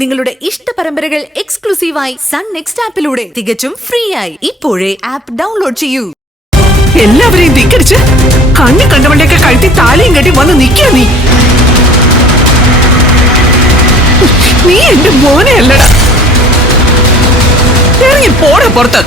നിങ്ങളുടെ ഇഷ്ട പരമ്പരകൾ എക്സ്ക്ലൂസീവായി സൺ നെക്സ്റ്റ് ആപ്പിലൂടെ തികച്ചും ഫ്രീ ആയി ഇപ്പോഴേ ആപ്പ് ഡൗൺലോഡ് ചെയ്യൂ. എല്ലാവരെയും ധിക്കരിച്ച് കണ്ണി കണ്ടവളുടെയൊക്കെ കഴുത്തി താലിയും കെട്ടി വന്ന് നിൽക്കുക നീ എന്റെ മോനെ അല്ലടാ. ഇറങ്ങി പോടെ പുറത്ത്.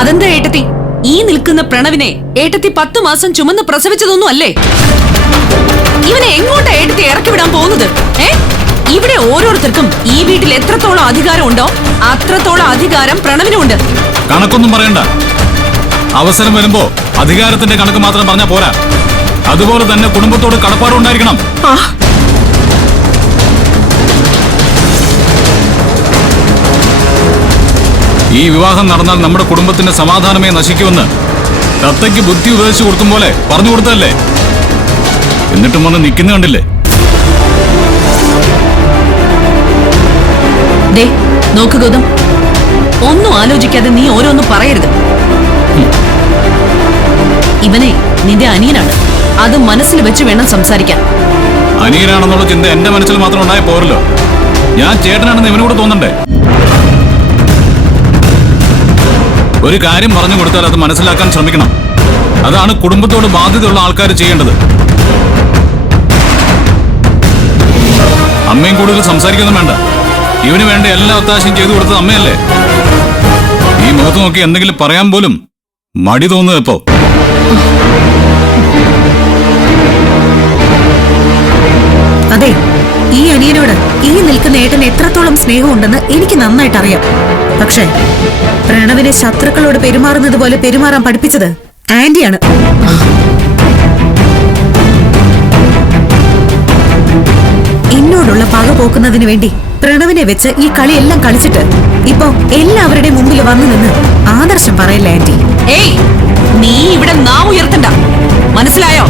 അതെന്താ ഏട്ടത്തി, ഈ നിൽക്കുന്ന പ്രണവിനെ ഏട്ടത്തി 10 മാസം ചുമന്ന് പ്രസവിച്ചതൊന്നും അല്ലേ? ഇവനെ എങ്ങോട്ടാ ഏട്ടത്തി ഇറക്കി വിടാൻ പോകുന്നത്? ഇവിടെ ഓരോരുത്തർക്കും ഈ വീട്ടിൽ എത്രത്തോളം അധികാരം ഉണ്ടോ അത്രത്തോളം അധികാരം പ്രണവിനുണ്ട്. കണക്കൊന്നും പറയണ്ട. അവസരം വരുമ്പോ അധികാരത്തിന്റെ കണക്ക് മാത്രം പറഞ്ഞാ പോരാ, അതുപോലെ തന്നെ കുടുംബത്തോട് കടപ്പാടുണ്ടായിരിക്കണം. ഈ വിവാഹം നടന്നാൽ നമ്മുടെ കുടുംബത്തിന്റെ സമാധാനമേ നശിക്കുമെന്ന് തത്തയ്ക്ക് ബുദ്ധി ഉപദേശിച്ചു കൊടുക്കും പോലെ പറഞ്ഞു കൊടുത്തല്ലേ, എന്നിട്ടും വന്ന് നിൽക്കുന്ന കണ്ടില്ലേ? നോക്ക് ഗൗതം, ഒന്നും ആലോചിക്കാതെ നീ ഓരോന്നും പറയരുത്. ഇവനെ നിന്റെ അനിയനാണ്, അത് മനസ്സിൽ വെച്ച് വേണം സംസാരിക്കാൻ. അനിയനാണെന്നുള്ള ചിന്ത എന്റെ മനസ്സിൽ മാത്രം ഉണ്ടായ പോരല്ലോ, ഞാൻ ചേട്ടനാണെന്ന് ഇവനോട് തോന്നണ്ടേ? ഒരു കാര്യം പറഞ്ഞു കൊടുത്താൽ അത് മനസ്സിലാക്കാൻ ശ്രമിക്കണം. അതാണ് കുടുംബത്തോട് ബാധ്യതയുള്ള ആൾക്കാർ ചെയ്യേണ്ടത്. അമ്മയും കൂടുതൽ സംസാരിക്കൊന്നും വേണ്ട. ഇവന് വേണ്ട എല്ലാ ഒത്താശയും ചെയ്തു കൊടുത്തത് അമ്മയല്ലേ? ഈ മുഖത്ത് നോക്കി എന്തെങ്കിലും പറയാൻ പോലും മടി തോന്നുന്നത് ഇപ്പോ. അതെ, ഈ അനിയനോട് ഈ നിൽക്കുന്ന ഏട്ടന് എത്രത്തോളം സ്നേഹമുണ്ടെന്ന് എനിക്ക് നന്നായിട്ട് അറിയാം. പക്ഷേ പ്രണവിനെ ശത്രുക്കളോട് പെരുമാറുന്നത് പോലെ പെരുമാറാൻ പഠിപ്പിച്ചത് ആന്റിയാണ്. എന്നോടുള്ള പക പോക്കുന്നതിന് വേണ്ടി പ്രണവിനെ വെച്ച് ഈ കളിയെല്ലാം കളിച്ചിട്ട് ഇപ്പൊ എല്ലാവരുടെയും മുമ്പിൽ വന്നു നിന്ന് ആദർശം പറയല്ല ആന്റി. നീ ഇവിടെ നാം ഉയർത്തണ്ട, മനസ്സിലായോ?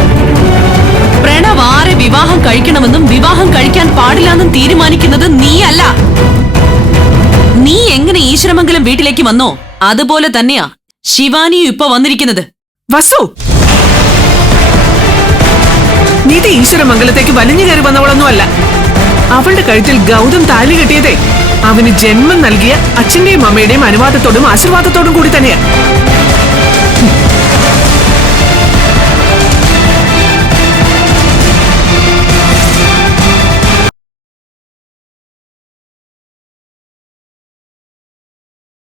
പ്രണവ് ആരെ വിവാഹം കഴിക്കണമെന്നും വിവാഹം കഴിക്കാൻ പാടില്ലെന്നും തീരുമാനിക്കുന്നത് നീയല്ല. നീ എങ്ങനെ ഈശ്വരമംഗലം വീട്ടിലേക്ക് വന്നോ അതുപോലെ തന്നെയാ ശിവാനിയും ഇപ്പൊ വന്നിരിക്കുന്നത്. വസു, നീതി ഈശ്വരമംഗലത്തേക്ക് വലിഞ്ഞു കയറി വന്നവളൊന്നും അല്ല. അവളുടെ കഴുത്തിൽ ഗൗതം താലി കെട്ടിയതേ അവന് ജന്മം നൽകിയ അച്ഛന്റെയും അമ്മയുടെയും അനുവാദത്തോടും ആശീർവാദത്തോടും കൂടി തന്നെയാ.